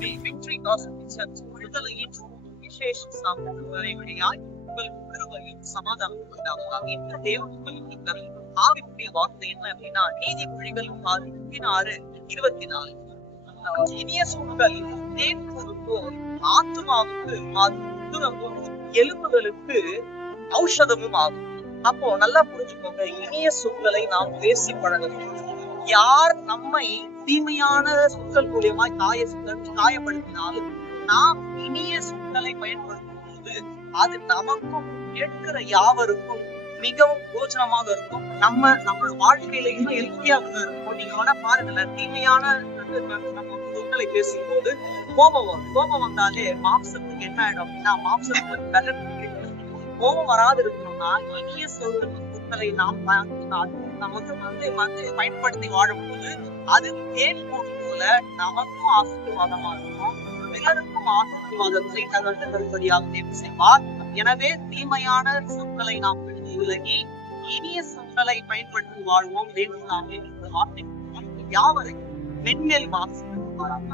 victory gospel church விடுதலையின் விசேஷ சாமர்த்தியங்களை வழியாய் உங்கள் கிருபையும் சமாதானம் உண்டாவதாக. இந்த தேவ உங்களுக்கு தரும் ஆவிக்குரிய வார்த்தை என்ன அப்படின்னா, நீதிமொழிகள் 16:24. இனிய சொற்கள் தேவனுக்கும் ஆத்துமாவுக்கு மதுரமும் எலும்புகளுக்கு ஔஷதமும் ஆகும். அப்போ நல்லா புரிஞ்சுக்கோங்க, இனிய சொற்களை நாம் பேசி பழகணும். யார் நம்மை தீமையான சொற்கள் மூலியமாய் காயப்படுத்தினாலும் நாம் இனிய சொற்களை பயன்படுத்தும் போது அது நமக்கும் கேட்கிற யாவருக்கும் மிகவும் பிரோஜனமாக இருக்கும். நம்ம வாழ்க்கையில இன்னும் ஹெல்த்தியாக இருக்கும். நீங்க வேணா பாருங்களேன், தீமையான சொற்களை பேசும்போது கோபம் வந்தாலே மாம்சத்துக்கு என்ன ஆயிடும் அப்படின்னா, மாம்சத்துக்கு பலன். கோபம் வராது இருக்கணும்னா இனிய சொற்களை நாம் நமக்கு பயன்படுத்தி வாழும்போது அது தேன் போல நமக்கும் ஆசீர்வாதமா இருக்கும், பிறருக்கும் ஆசீர்வாதத்தை தரும்படியாக தேர்வு செய்வார். எனவே தீமையான சொற்களை நாம் விலகி இனிய சொற்களை பயன்படுத்தி வாழ்வோம். தேவன் நாமே யாவரையும் மென்மேல் வாசிப்பாராக.